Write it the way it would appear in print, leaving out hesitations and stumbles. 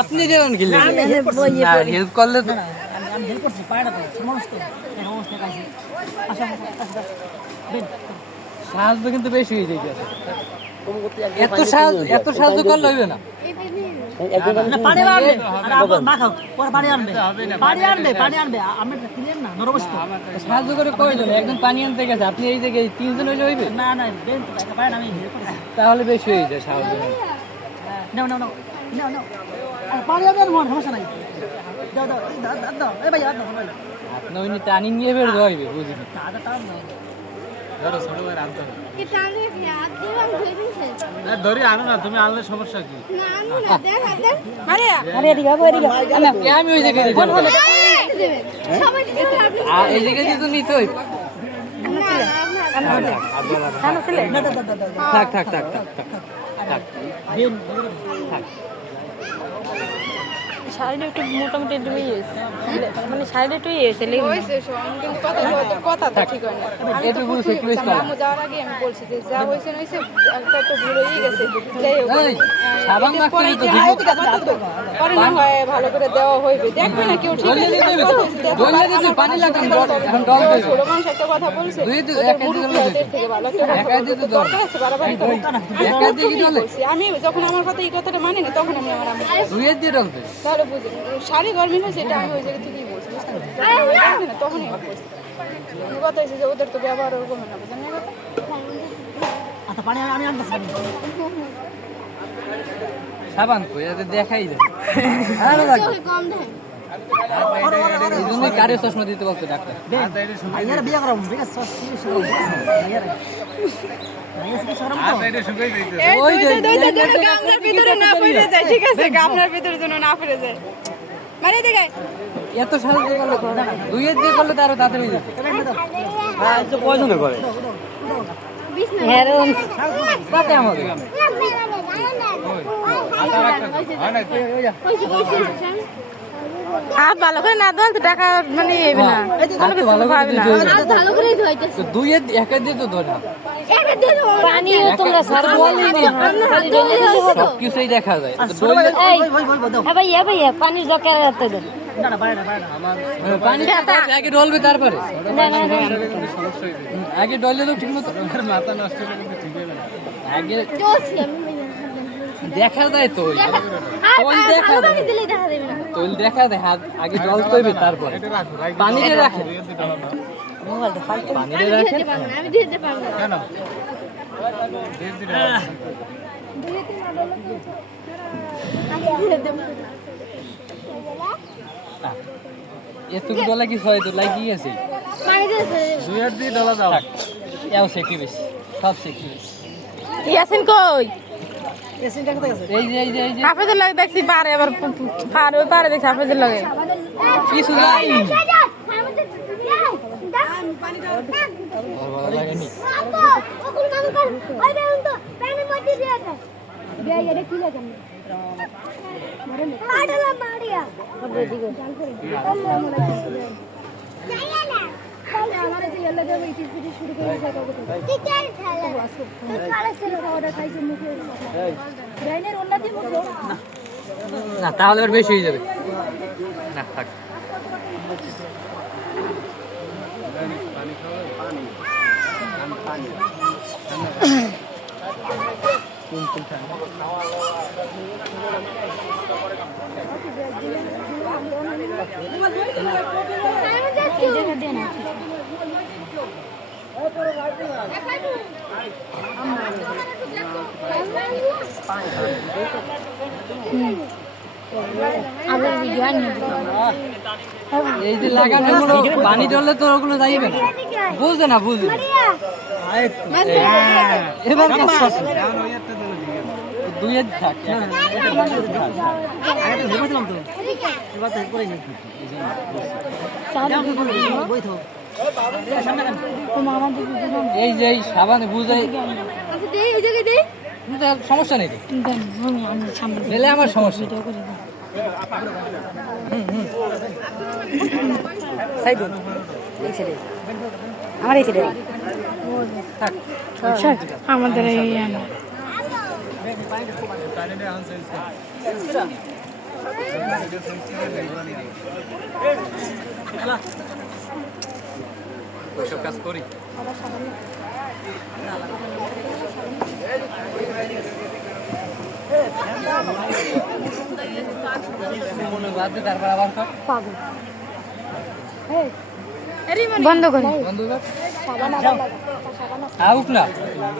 আপনি দেবেন কি হেল্প করলে তো আমি হেল্প করছি পায়টা তো মানুষ তো সমস্ত কাছে আশা সাহায্য কিন্তু বেশি হয়ে যায় এত সাহায্য করলে হইবে না পানি আনবে মাখাও পরে পানি আনবে পানি আনবে আমি ক্লিয়ার না নরবস্ত সাহায্য করে কয়জন একজন পানি আনতে গেছে আপনি এই জায়গায় 3 জন হইলে হইবে না না দেন তো পানি আমি হেল্প করছি তাহলে বেশি হয়ে যায় সাহায্য নাও নাও নাও নাও নাও পানি আনবে মন সমস্যা নাই দাও দাও দাও এই ভাই দাও ভাই আপনি ওই টানি নিয়ে বের হইবে বুঝিনি আদা টান দাও ধরো ছোট ভাই আনতে হবে কি টানে কি হাত দিয়ে ধরে দিছে না ধরি আনো না তুমি আনলে সমস্যা কি না আনু না দেখ দেখ আরে এদিকে এদিকে কে আমি ওই জায়গায় দিতে সবাই দিকে আপনি এই জায়গায় তো নিতে হইবে থাক থাক থাক থাক থাক শাড়িটা একটু মোটামুটি একটু মানে শাড়িটা একটু ইয়েছে কিন্তু কথা তো ঠিক হয় না আমি তো মামু যাওয়ার আগে আমি বলছি যে যা হয়েছে হয়েছে একটা তো ভুল হয়ে গেছে যাই হোক পরে না হয় ভালো করে দেওয়া হইবে দেখবে না কেউ ঠিক আছে পানি লাগবে এখন ছোট মানুষ একটা কথা বলছে থেকে ভালো দরকার আছে বারবার আমি যখন আমার কথা এই কথাটা মানে না তখন আমি আমার তাহলে বুঝি শাড়ি গরমি হয়েছে এটা আমি ওই জায়গা থেকেই বলছি তখনই কথা হয়েছে যে ওদের তো ব্যবহার ওরকম না বুঝলেন না আচ্ছা পানি আমি আনতেছি সাবান কই এতে দেখাই যায় কম দেন এই জন্য কারে চশমা দিতে বলছে ডাক্তার ভাইয়ার বিয়ে করাবো ঠিক আছে ভাইয়ার গামলার ভিতরে না পড়ে যায় ঠিক আছে গামলার ভিতরে যেন না পড়ে যায় মানে দেখে এত সাহায্য করলে দুইয়ের দিয়ে করলে তো আরো তাড়াতাড়ি হয়ে যেত হ্যাঁ তো কয়জনে করে হেরোন কত আমাদের হাত ভালো করে না দেন তো টাকা মানে এবি না কোনো কিছু পাবে না হাত ভালো করে ধুইতেছে দুইয়ের একা দিয়ে তো ধরে একা দিয়ে পানিও তোমরা স্যার বলি সব কিছুই দেখা যায় হ্যাঁ ভাইয়া পানি দরকার রাখতে দেন না না বাইরে বাইরে পানি আগে ডলবে তারপরে না না আগে ডললে তো ঠিক মতো মাথা নষ্ট হলে কিন্তু ঠিক হবে না আগে জোসি আমি দেখা যায় তো তোল দেখা যায় দিলে দেখা দেবে না তোল দেখা যায় হাত আগে জল তৈবে তারপরে পানিতে রাখে মোবাইলটা ফালতু পানিতে রাখে আমি দিতে পারবো না কেন এতটুকু ডলা কি হয় তো লাগি আছে পানি দিতে দুইয়ের দিয়ে ডলা দাও এও সেকি বেশি সব সেকি বেশি ইয়াসিন কই এসিন দেখতে গেছে এই যে হাফেজের লাগে দেখছি পারে আবার পারে ওই পারে দেখছি হাফেজের লাগে কিছু নাই পানি ভালো লাগেনি ওকুল মামু কর ওই দেখুন তো পানির মধ্যে দিয়ে আছে বিয়া এটা কি লাগে মারলা মারিয়া সব রেডি কর জাল করে আল্লাহ মোলা যাইয়া না তাহলে আমারে যে এলা দেবে ইটি শুরু করে দিতে ঠিক আছে তাহলে কালে ছিল ওটা খাইছে মুখে ব্রেনের উন্নতি মুখে না তাহলে আর বেশি হয়ে যাবে না থাক পানি খাও পানি কোন ঠান্ডা এই যে লাগানো পানি ঢললে তো ওগুলো যাইবে না বুঝে না বুঝে এবার কাজ করছে দুইয়ের থাক এই যে সাবানে বুঝাই সমস্যা নেই দিলে আমার সমস্যা আমার এই আমাদের এই ওইসব কাজ করি মনে বাদ দিয়ে তারপর আবার কর। পাগল বন্ধ করে বন্ধু কর। সাবান আবার লাগা সাবান আউক না